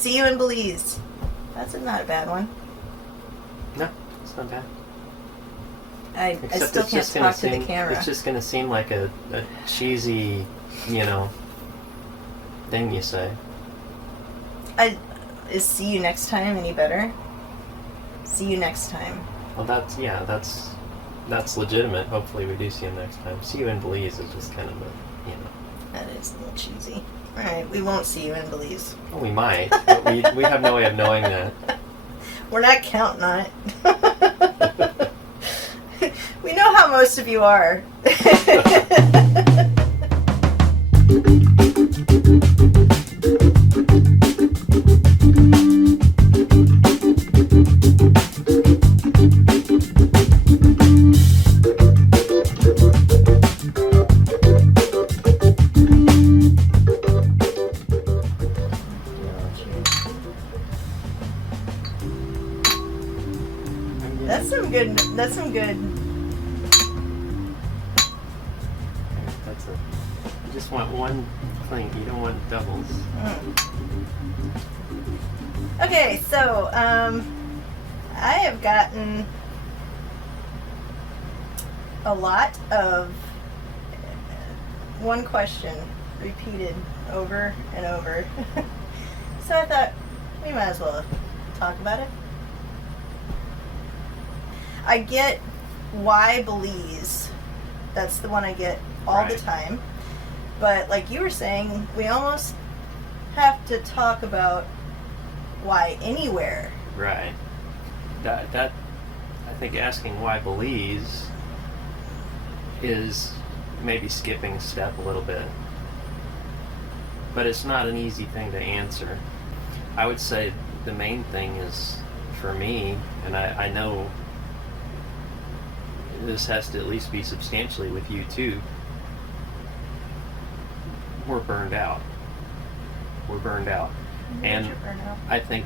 See you in Belize. That's not a bad one. No, it's not bad. I still can't talk to the camera. It's just going to seem like a cheesy, thing you say. Is see you next time any better? See you next time. Well, that's legitimate. Hopefully we do see you next time. See you in Belize is just kind of That is a little cheesy. Alright, we won't see you in Belize. Well, we might, but we have no way of knowing that. We're not counting on it. We know how most of you are. That's some good. You just want one thing. You don't want doubles. Okay, so I have gotten a lot of one question repeated over and over. So I thought we might as well talk about it. I get why Belize. That's the one I get all the time. But like you were saying, we almost have to talk about why anywhere. Right. That I think asking why Belize is maybe skipping a step a little bit. But it's not an easy thing to answer. I would say the main thing is, for me, and I know this has to at least be substantially with you too, we're burned out. And I think,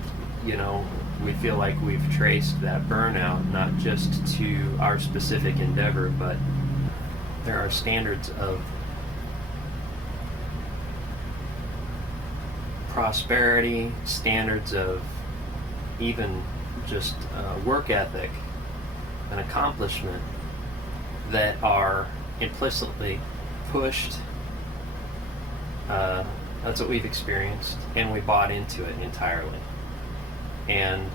we feel like we've traced that burnout not just to our specific endeavor, but there are standards of prosperity, standards of even just work ethic and accomplishment that are implicitly pushed. That's what we've experienced, and we bought into it entirely. And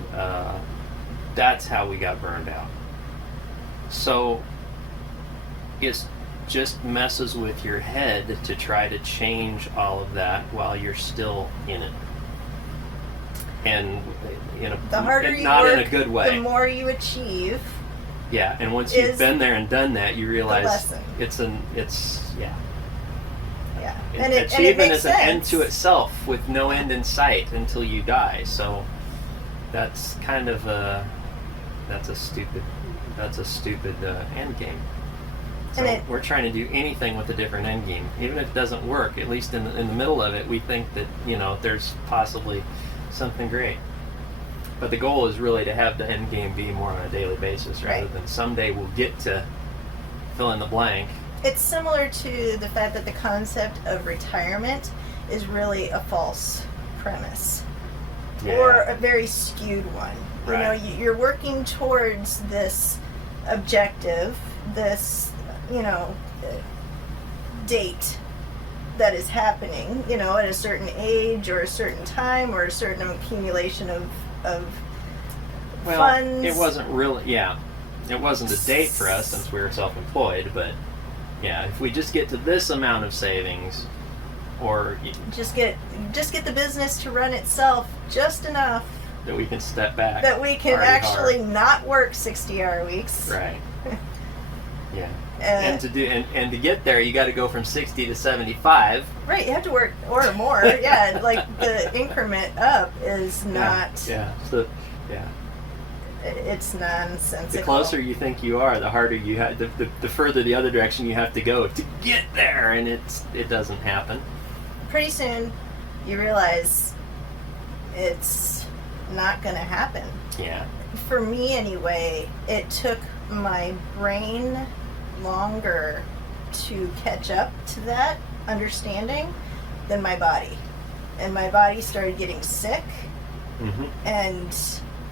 that's how we got burned out. So it just messes with your head to try to change all of that while you're still in it. And the harder you not work, in a good way. The more you achieve. Yeah, and once you've been there and done that, you realize it's Yeah. Achievement is an end to itself with no end in sight until you die. So that's kind of a stupid end game. So we're trying to do anything with a different end game, even if it doesn't work. At least in the middle of it, we think that there's possibly something great. But the goal is really to have the end game be more on a daily basis, rather than someday we'll get to fill in the blank. It's similar to the fact that the concept of retirement is really a false premise, or a very skewed one. Right. You're working towards this objective, this date that is happening, at a certain age or a certain time or a certain accumulation of funds. It wasn't really, it wasn't a date for us since we were self-employed, but if we just get to this amount of savings, or just get the business to run itself just enough that we can step back, that we can actually not work 60-hour weeks. Right. Yeah. And to get there, you got to go from 60 to 75. Right, you have to work or more. Like the increment up is not. So, it's nonsensical. The closer you think you are, the harder you have. The further the other direction you have to go to get there, and it doesn't happen. Pretty soon, you realize it's not going to happen. Yeah. For me, anyway, it took my brain longer to catch up to that understanding than my body. and my body started getting sick. And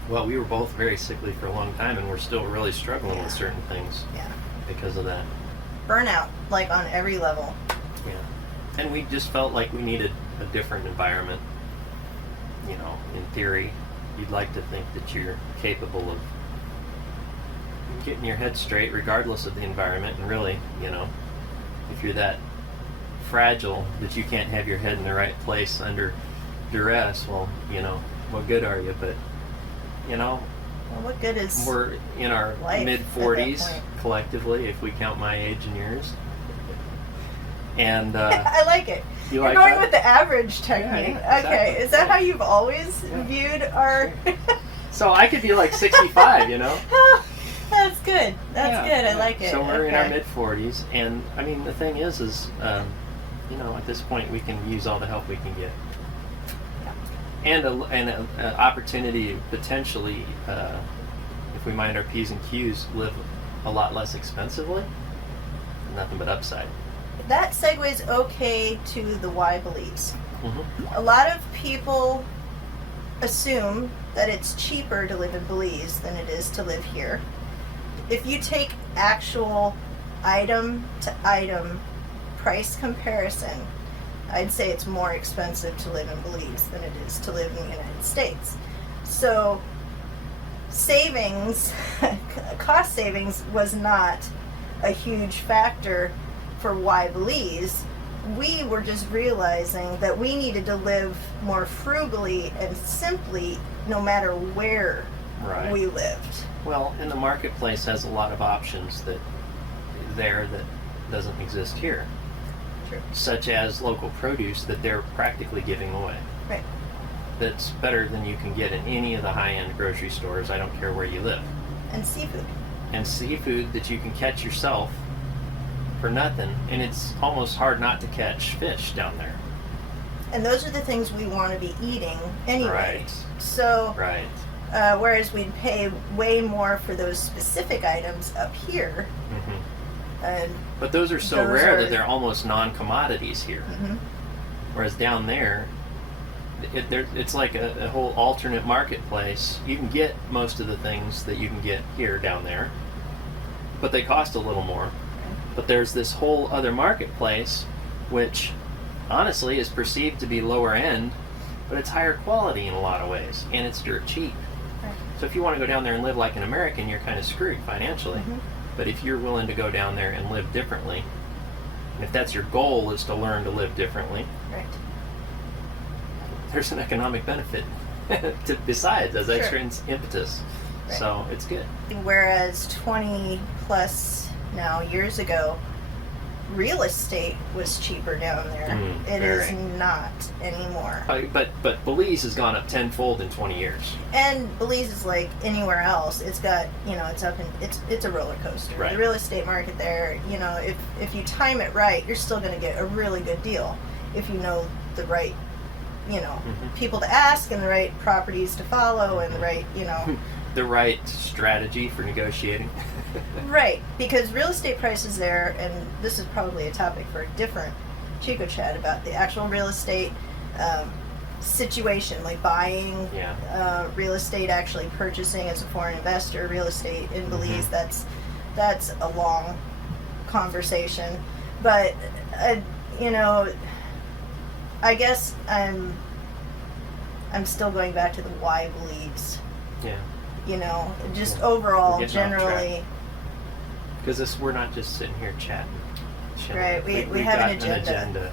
well, we were both very sickly for a long time, and we're still really struggling with certain things because of that. Burnout, like on every level. Yeah. And we just felt like we needed a different environment. You know, in theory, you'd like to think that you're capable of getting your head straight regardless of the environment, and really, you know, if you're that fragile that you can't have your head in the right place under duress, well, you know, what good are you? But, you know, well, what good is we're in our mid-40s collectively, if we count my age and yours. And I like it. You're like going that? with the average technique. Yeah, exactly. Okay, is that how you've always viewed our... So I could be like 65, you know? That's good. That's good. I like it. So we're in our mid-40s, and I mean, the thing is you know, at this point we can use all the help we can get. And an opportunity to potentially, if we mind our P's and Q's, live a lot less expensively. Nothing but upside. That segues okay to the why Belize. Mm-hmm. A lot of people assume that it's cheaper to live in Belize than it is to live here. If you take actual item to item price comparison, I'd say it's more expensive to live in Belize than it is to live in the United States. So savings, cost savings was not a huge factor for why Belize. We were just realizing that we needed to live more frugally and simply no matter where we lived. Well, and the marketplace has a lot of options that doesn't exist here. True. Such as local produce that they're practically giving away. Right. That's better than you can get in any of the high-end grocery stores, I don't care where you live. And seafood. And seafood that you can catch yourself for nothing, and it's almost hard not to catch fish down there. And those are the things we want to be eating anyway. Right. So, whereas we'd pay way more for those specific items up here. Mm-hmm. But those are so rare that they're almost non-commodities here. Mm-hmm. Whereas down there, it's like a whole alternate marketplace. You can get most of the things that you can get here down there, but they cost a little more. But there's this whole other marketplace, which honestly is perceived to be lower end, but it's higher quality in a lot of ways, and it's dirt cheap. Right. So if you want to go down there and live like an American, you're kind of screwed financially. Mm-hmm. But if you're willing to go down there and live differently, and if that's your goal, is to learn to live differently, there's an economic benefit besides as extra impetus. Right. So it's good. Whereas 20 plus now years ago, real estate was cheaper down there. It is not anymore. But Belize has gone up tenfold in 20 years. And Belize is like anywhere else. It's got, it's up and it's a roller coaster. Right. The real estate market there, if you time it right, you're still going to get a really good deal if you know the right, people to ask and the right properties to follow and the right, the right strategy for negotiating. Right, because real estate prices there, and this is probably a topic for a different Chico Chat about the actual real estate situation, like buying real estate, actually purchasing as a foreign investor real estate in Belize. That's a long conversation, but I guess I'm still going back to the why Belize. Yeah. Just overall, generally. Because we're not just sitting here chatting. Right, we have an agenda.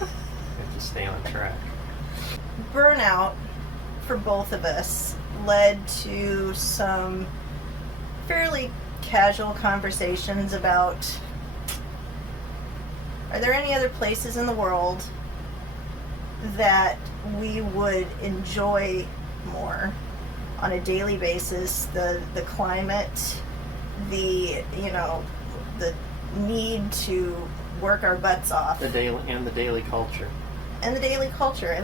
We have to stay on track. Burnout for both of us led to some fairly casual conversations about, are there any other places in the world that we would enjoy more on a daily basis? The climate, the need to work our butts off, the daily culture and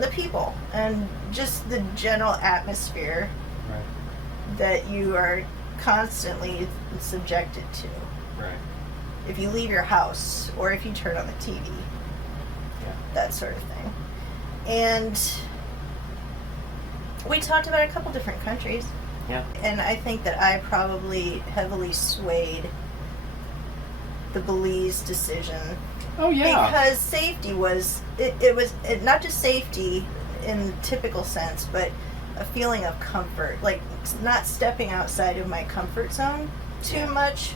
the people, and just the general atmosphere that you are constantly subjected to. Right. If you leave your house or if you turn on the TV, that sort of thing. And we talked about a couple different countries. Yeah. And I think that I probably heavily swayed the Belize decision. Oh yeah. Because safety was, it was not just safety in the typical sense, but a feeling of comfort. Like not stepping outside of my comfort zone too much.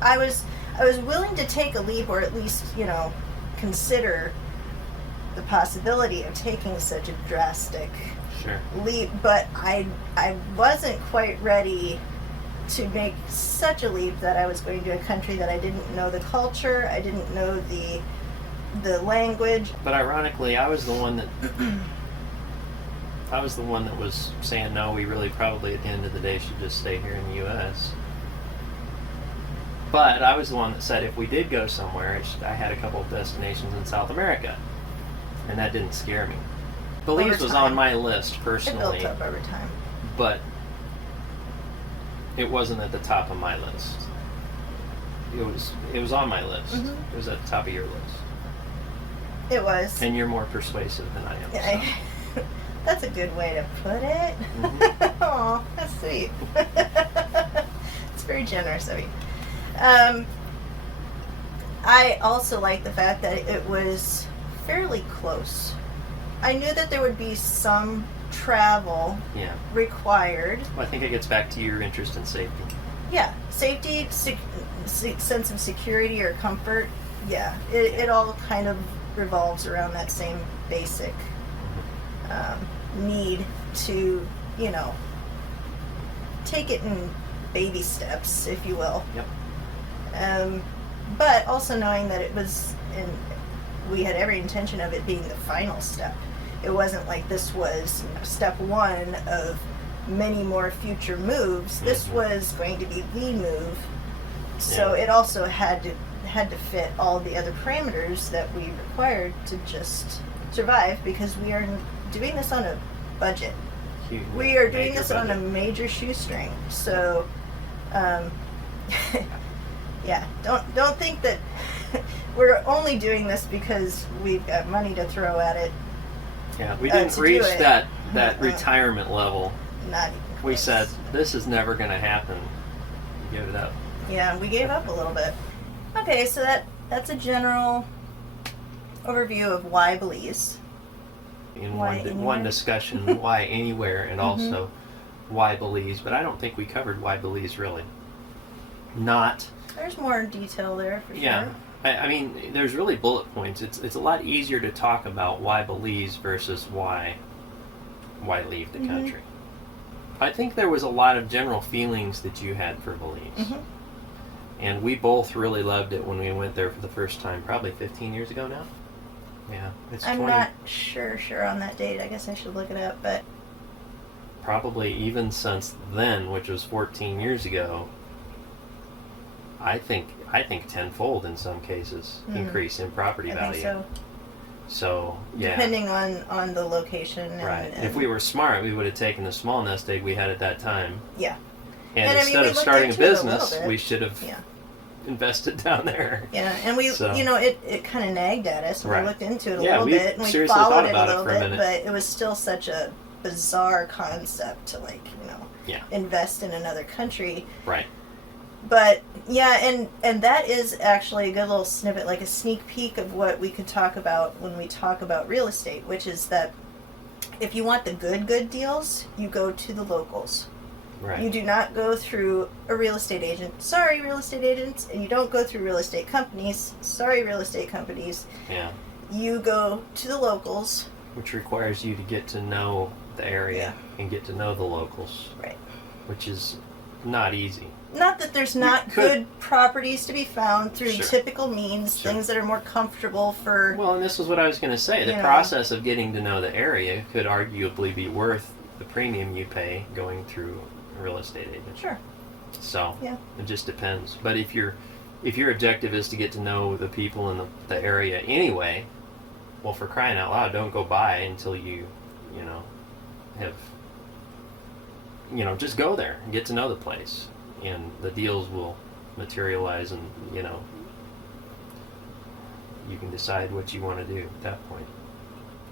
I was willing to take a leap, or at least, you know, consider the possibility of taking such a drastic leap, but I wasn't quite ready to make such a leap that I was going to a country that I didn't know the culture, I didn't know the language. But ironically, I was the one that was saying no, we really probably at the end of the day should just stay here in the U.S. But I was the one that said if we did go somewhere, I had a couple of destinations in South America, and that didn't scare me. Belize was on my list personally. It built up over time. But it wasn't at the top of my list. It was on my list. Mm-hmm. It was at the top of your list. It was. And you're more persuasive than I am. Yeah, so. That's a good way to put it. Mm-hmm. Aw, that's sweet. It's very generous of you. I also like the fact that it was fairly close. I knew that there would be some travel required. Well, I think it gets back to your interest in safety. Yeah, safety, sense of security or comfort. Yeah, it all kind of revolves around that same basic need to, you know, take it in baby steps, if you will. Yep. But also knowing that it was, we had every intention of it being the final step. It wasn't like this was step one of many more future moves. This was going to be the move. So it also had to fit all the other parameters that we required to just survive, because we are doing this on a budget. We are doing this on a major shoestring. So, yeah, don't think that we're only doing this because we've got money to throw at it. Yeah, we didn't reach that retirement level. Not even close. We said, this is never going to happen. Give it up. Yeah, we gave up a little bit. Okay, so that's a general overview of why Belize. In one discussion, why anywhere, and also why Belize. But I don't think we covered why Belize really. There's more detail there for sure. I mean, there's really bullet points. It's a lot easier to talk about why Belize versus why leave the country. I think there was a lot of general feelings that you had for Belize. And we both really loved it when we went there for the first time, probably 15 years ago now. Yeah, I'm not sure on that date. I guess I should look it up, but probably even since then, which was 14 years ago, I think tenfold in some cases increase in property value. I think so yeah. Depending on the location. And if we were smart, we would have taken the small nest egg we had at that time. Yeah. And instead of starting a business, we should have invested down there. Yeah, and we, you know, it kind of nagged at us. We looked into it a little bit, and we followed it a little bit, but it was still such a bizarre concept to, like, you know, invest in another country. Right. But yeah, and that is actually a good little snippet, like a sneak peek of what we could talk about when we talk about real estate, which is that if you want the good deals, you go to the locals. Right. You do not go through a real estate agent. Sorry, real estate agents. And you don't go through real estate companies. Sorry, real estate companies. Yeah. You go to the locals. Which requires you to get to know the area and get to know the locals. Right. Which is not easy. Not that there's not good properties to be found through typical means, things that are more comfortable for... Well, and this is what I was going to say. The process of getting to know the area could arguably be worth the premium you pay going through a real estate agent. Sure. So, it just depends. But if your objective is to get to know the people in the area anyway, well, for crying out loud, don't go buy until you just go there and get to know the place. And the deals will materialize, and you can decide what you want to do at that point.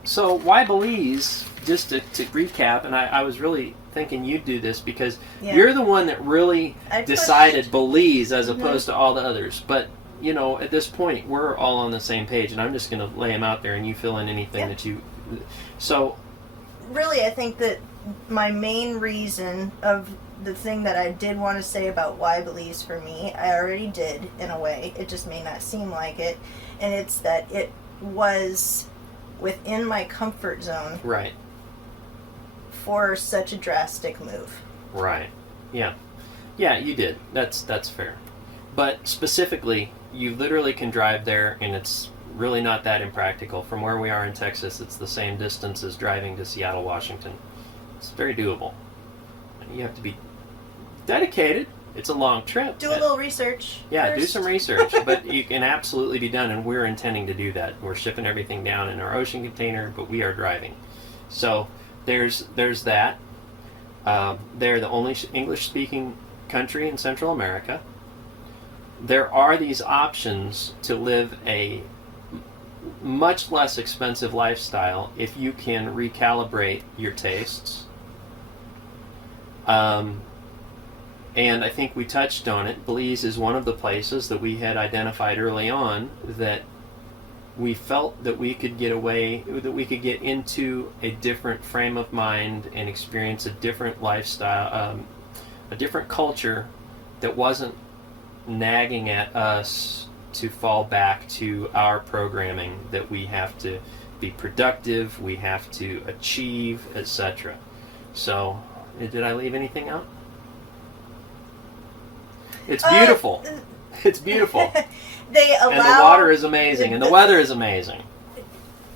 So why Belize? Just to recap, and I was really thinking you'd do this because you're the one that really decided Belize as opposed to all the others. But you know, at this point, we're all on the same page, and I'm just going to lay them out there, and you fill in anything that you. So, really, I think that my main reason of the thing that I did want to say about why Belize for me, I already did in a way. It just may not seem like it, and it's that it was within my comfort zone. Right. For such a drastic move. Right. Yeah. Yeah, you did. That's fair. But specifically, you literally can drive there, and it's really not that impractical. From where we are in Texas, it's the same distance as driving to Seattle, Washington. It's very doable. You have to be dedicated. It's a long trip. Do a little research. Yeah, first. do some research, but you can absolutely be done, and we're intending to do that. We're shipping everything down in our ocean container, but we are driving. So there's that. They're the only English-speaking country in Central America. There are these options to live a much less expensive lifestyle if you can recalibrate your tastes. And I think we touched on it. Belize is one of the places that we had identified early on that we felt that we could get away, that we could get into a different frame of mind and experience a different lifestyle, a different culture that wasn't nagging at us to fall back to our programming, that we have to be productive, we have to achieve, etc. So, did I leave anything out? It's beautiful. It's beautiful. They allow, and the water is amazing, and the weather is amazing.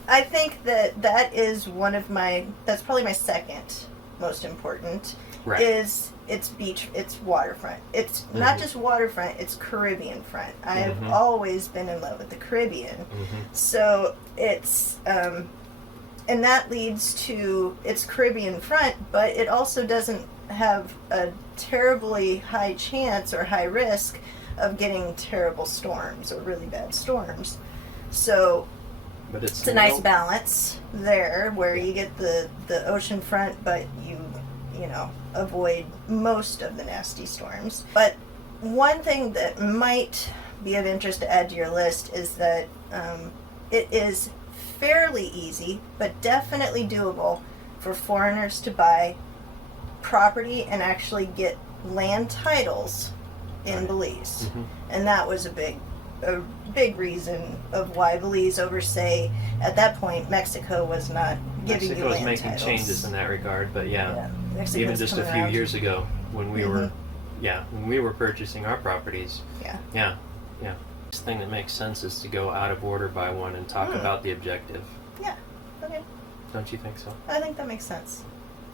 I think that is one of my, that's probably my second most important, right. Is it's beach, it's waterfront. It's not just waterfront, it's Caribbean front. I've always been in love with the Caribbean. So it's, and that leads to, it's Caribbean front, but it also doesn't have a terribly high chance or high risk of getting terrible storms or really bad storms. So but it's a nice balance there where you get the ocean front, but you know, avoid most of the nasty storms. But one thing that might be of interest to add to your list is that it is fairly easy, but definitely doable for foreigners to buy property and actually get land titles in Belize. And that was a big reason of why Belize over, say, at that point Mexico was not giving you land titles. Mexico was making changes in that regard, but even just a few years ago when we were when we were purchasing our properties. This thing that makes sense is to go out of order by one and talk about the objective. Okay. Don't you think so? I think that makes sense.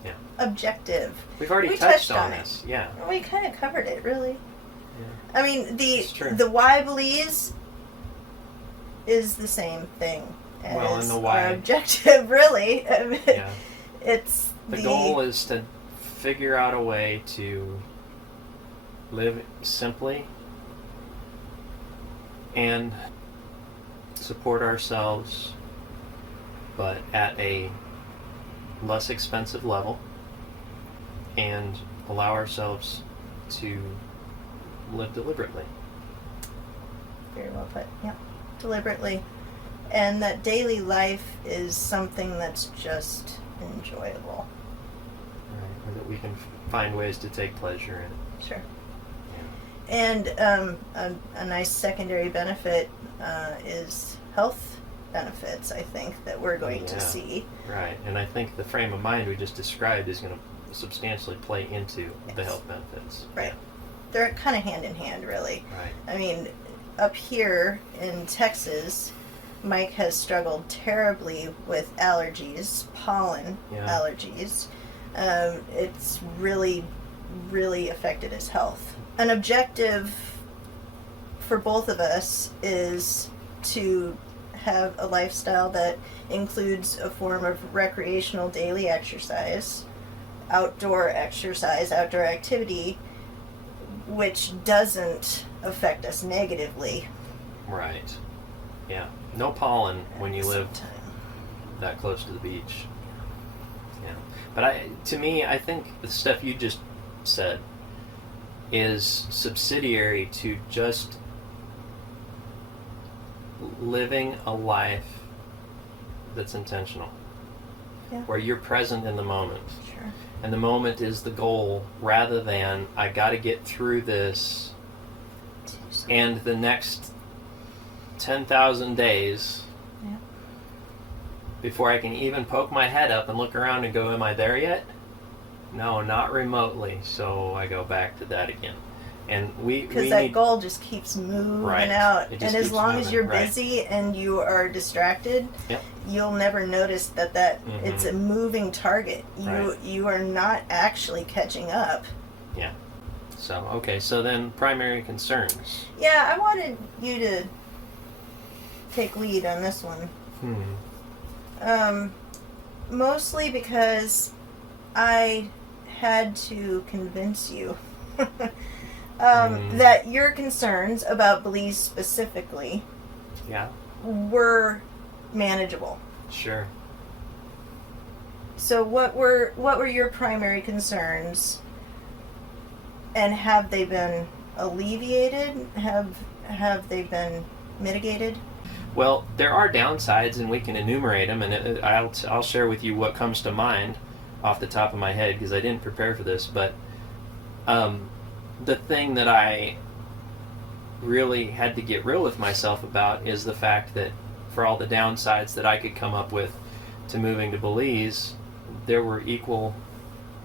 Yeah. Objective. We've already touched on this. Yeah. We kind of covered it, really. Yeah. I mean, the why Belize is the same thing as and the why. our objective, really. I mean, it's the goal is to figure out a way to live simply and support ourselves, but at a less expensive level, and allow ourselves to live deliberately. Very well put. Yeah, deliberately. And that daily life is something that's just enjoyable. Right, or that we can find ways to take pleasure in it. Sure. And a nice secondary benefit is health benefits, I think, that we're going to see. Right, and I think the frame of mind we just described is going to substantially play into the health benefits. Right. They're kind of hand in hand, really. Right. I mean, up here in Texas, Mike has struggled terribly with allergies, pollen allergies. It's really, really affected his health. An objective for both of us is to have a lifestyle that includes a form of recreational daily exercise, outdoor activity, which doesn't affect us negatively. Right. Yeah. No pollen when you live that close to the beach. Yeah, but to me, I think the stuff you just said is subsidiary to just living a life that's intentional, where you're present in the moment. Sure. And the moment is the goal, rather than I got to get through this, and the next 10,000 days before I can even poke my head up and look around and go, am I there yet? No, not remotely. So I go back to that again. And because that goal just keeps moving out, and as long as you're busy and you are distracted, you'll never notice that it's a moving target. You are not actually catching up. Yeah. So okay. So then, primary concerns. Yeah, I wanted you to take lead on this one. Mostly because I had to convince you that your concerns about Belize specifically were manageable. Sure. So what were your primary concerns, and have they been alleviated? Have they been mitigated? Well, there are downsides, and we can enumerate them, and I'll share with you what comes to mind off the top of my head, because I didn't prepare for this, but the thing that I really had to get real with myself about is the fact that for all the downsides that I could come up with to moving to Belize, there were equal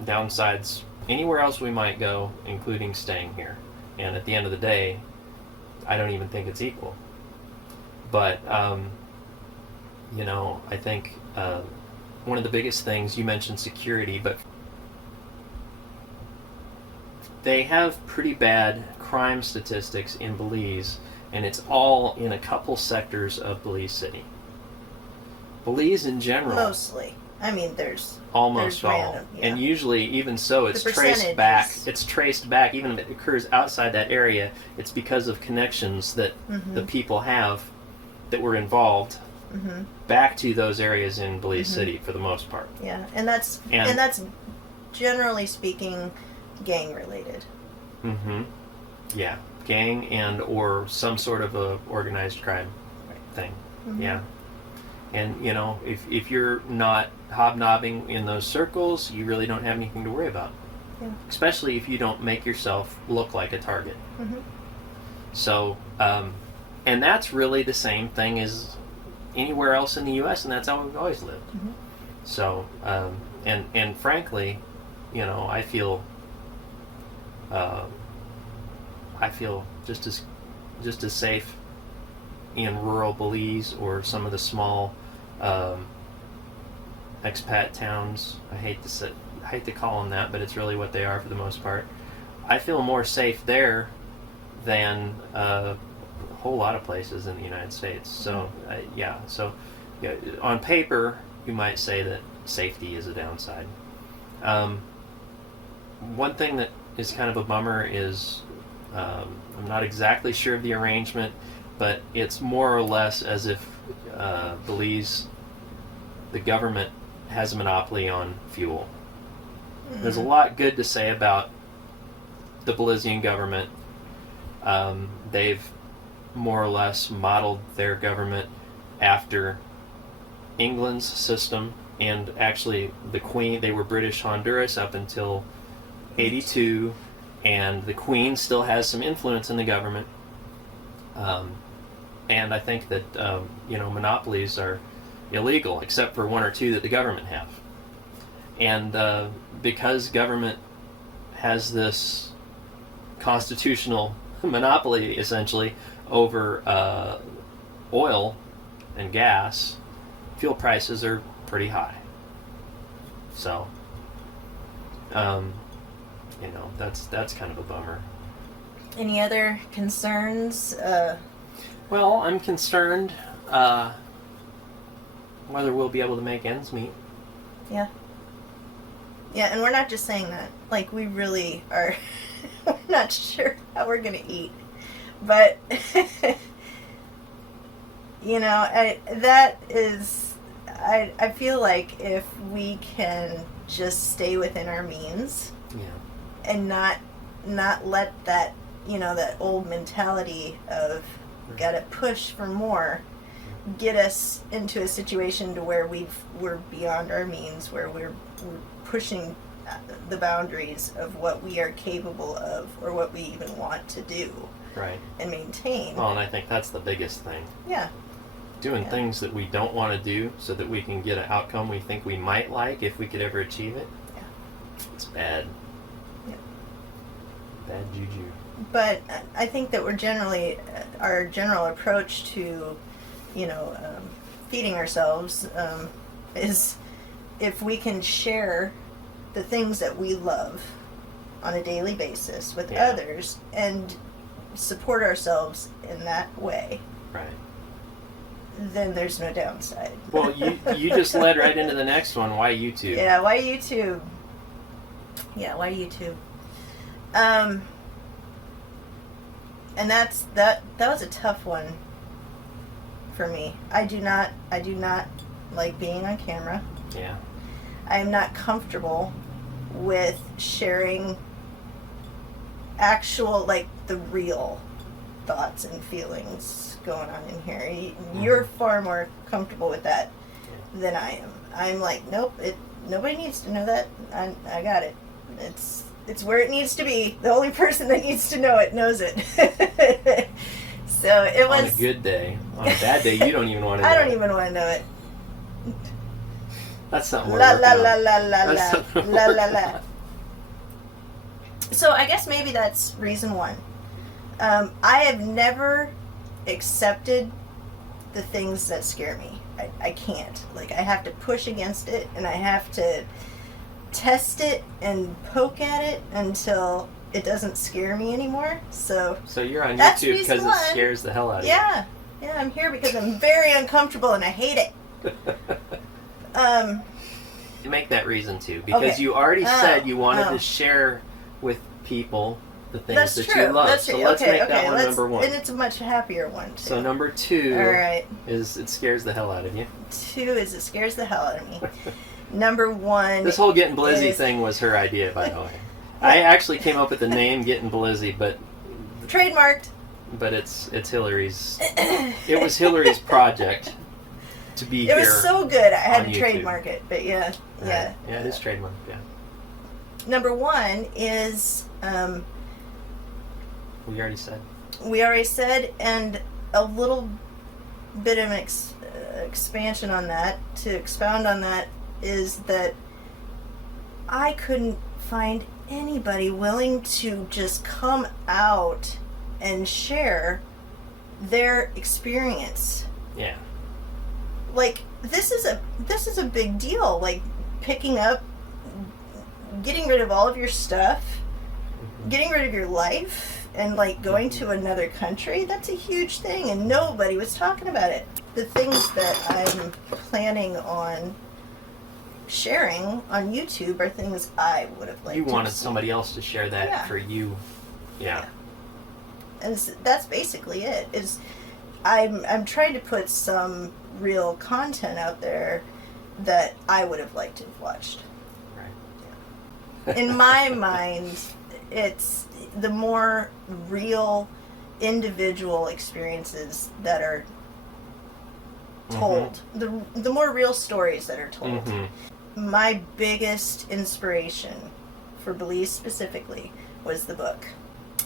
downsides anywhere else we might go, including staying here. And at the end of the day, I don't even think it's equal. But, you know, I think one of the biggest things, you mentioned security, but they have pretty bad crime statistics in Belize, and it's all in a couple sectors of Belize City. Belize in general... Mostly. I mean, there's... Almost all. Random, And usually, even so, it's traced back. It's traced back, even if it occurs outside that area, it's because of connections that the people have that were involved back to those areas in Belize City for the most part. Yeah, and that's generally speaking gang related. Yeah, gang and or some sort of a organized crime thing. Yeah. And you know, if you're not hobnobbing in those circles, you really don't have anything to worry about. Yeah. Especially if you don't make yourself look like a target. So, and that's really the same thing as anywhere else in the U.S., and that's how we've always lived. So, and frankly, you know, I feel just as safe in rural Belize or some of the small expat towns. I hate to call them that, but it's really what they are for the most part. I feel more safe there than a whole lot of places in the United States. So on paper, you might say that safety is a downside. One thing that is kind of a bummer is I'm not exactly sure of the arrangement, but it's more or less as if Belize, the government, has a monopoly on fuel. There's a lot good to say about the Belizean government. They've more or less modeled their government after England's system, and actually the Queen, they were British Honduras up until 82, and the Queen still has some influence in the government. And I think that monopolies are illegal, except for one or two that the government have. And because government has this constitutional monopoly, essentially, over oil and gas, fuel prices are pretty high. So, that's kind of a bummer. Any other concerns? Well, I'm concerned whether we'll be able to make ends meet. Yeah. Yeah, and we're not just saying that. Like, we really are we're not sure how we're going to eat. But, I feel like if we can just stay within our means, and not let that, that old mentality of gotta push for more, get us into a situation to where we're beyond our means, where we're pushing the boundaries of what we are capable of, or what we even want to do, right, and maintain. Well, and I think that's the biggest thing. Yeah. Doing things that we don't want to do so that we can get an outcome we think we might like if we could ever achieve it. Yeah. It's bad. Yeah. Bad juju. But I think that we're generally, our general approach to, feeding ourselves is if we can share the things that we love on a daily basis with others and support ourselves in that way. Right. Then there's no downside. Well, you just led right into the next one. Why YouTube? Yeah, why YouTube? Yeah, why YouTube? And that was a tough one for me. I do not like being on camera. Yeah. I am not comfortable with sharing actual, like, the real thoughts and feelings going on in here. You're far more comfortable with that than I am. I'm like, nope, nobody needs to know that. I got it. It's where it needs to be. The only person that needs to know it knows it. So it was... On a good day. On a bad day, you don't even want to know I don't even want to know it. That's something we're La working la on. la la la That's la something la we're la working la. on. So I guess maybe that's reason one. I have never accepted the things that scare me. I can't. Like, I have to push against it, and I have to test it and poke at it until it doesn't scare me anymore. So you're on that's YouTube reason because one. it scares the hell out of you. Yeah, I'm here because I'm very uncomfortable and I hate it. Make that reason too, because Okay. you already said you wanted to share with people the things That's that true. you love. That's So true. let's Okay, make that one let's, number one. and it's a much happier one too. So number two All right. is it scares the hell out of you. 2 is it scares the hell out of me. Number 1. This whole Getting Blizzy is- thing was her idea, by the way. I actually came up with the name Getting Blizzy, but Trademarked. it's Hillary's. It was Hillary's project to be It here. was so good. I had on to YouTube. trademark it, but yeah. Yeah, it is trademark. Yeah. Number 1 is We already said. we already said, and a little bit of an expansion on that, to expound on that, is that I couldn't find anybody willing to just come out and share their experience. Yeah. Like, this is a big deal. Like, picking up, getting rid of all of your stuff, getting rid of your life, and like going to another country. That's a huge thing, and nobody was talking about it. The things that I'm planning on sharing on YouTube are things I would have liked. You to wanted see. somebody else to share that Yeah. for you. Yeah. And that's basically it. Is I'm trying to put some real content out there that I would have liked to have watched. Right. In my mind, it's the more real individual experiences that are told. The more real stories that are told. My biggest inspiration for Belize specifically was the book.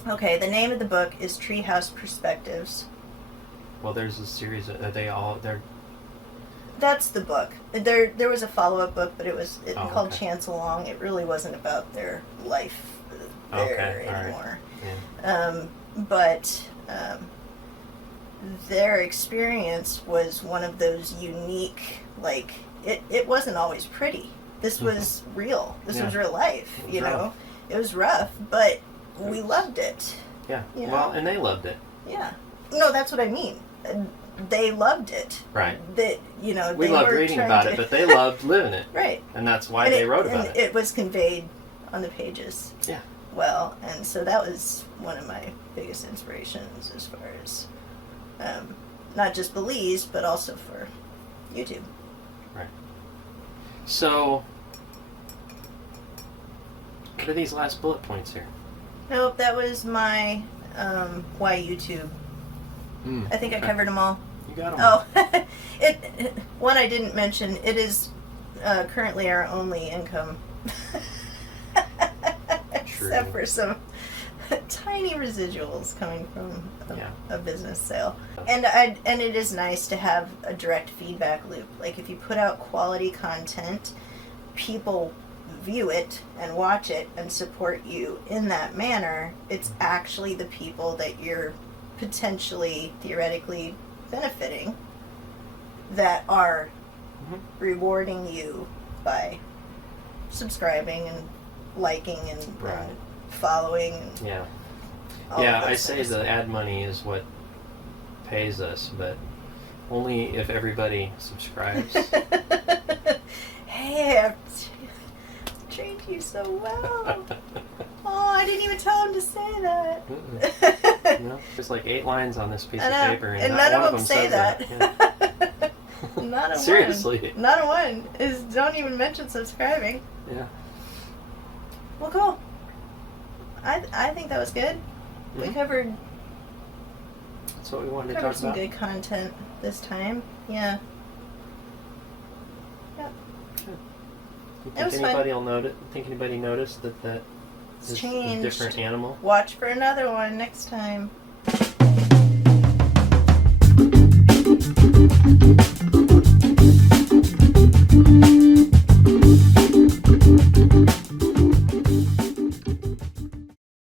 Okay, the name of the book is Treehouse Perspectives. Well, there's a series. They're. That's the book. There was a follow-up book, but it was called okay. Chance Along. It really wasn't about their life there anymore. Yeah. But their experience was one of those unique, like, it wasn't always pretty. This was real. This was real life, you know? rough. It was rough, but we loved it. Yeah. You know? Well, and they loved it. Yeah. No, that's what I mean. They loved it. Right. That, you know, We they loved were reading trying about to- it, but they loved living it. Right. And that's why And they wrote about and it. it was conveyed on the pages. Yeah. Well, and so that was one of my biggest inspirations as far as not just Belize, but also for YouTube. Right. So, what are these last bullet points here? Nope, that was my why YouTube. I think I covered them all. You got them all. Oh, one I didn't mention. It is currently our only income, except for some tiny residuals coming from a business sale. And it is nice to have a direct feedback loop. Like if you put out quality content, people view it and watch it and support you in that manner. It's actually the people that you're potentially, theoretically benefiting that are rewarding you by subscribing and liking and following. And yeah, I say the ad money is what pays us, but only if everybody subscribes. Hey, I've trained you so well. Oh, I didn't even tell him to say that. No, there's like 8 lines on this piece of paper, and none one of them them say says that. Yeah. Not a Seriously. one. Not a one. Is don't even mention subscribing. Yeah. Well, cool. I think that was good. We covered. That's what we wanted to Covered talk some about. good content this time. Yeah. Yep. You It think was fun. anybody will notice? Think anybody noticed that It's is a changed. different animal? Watch for another one next time.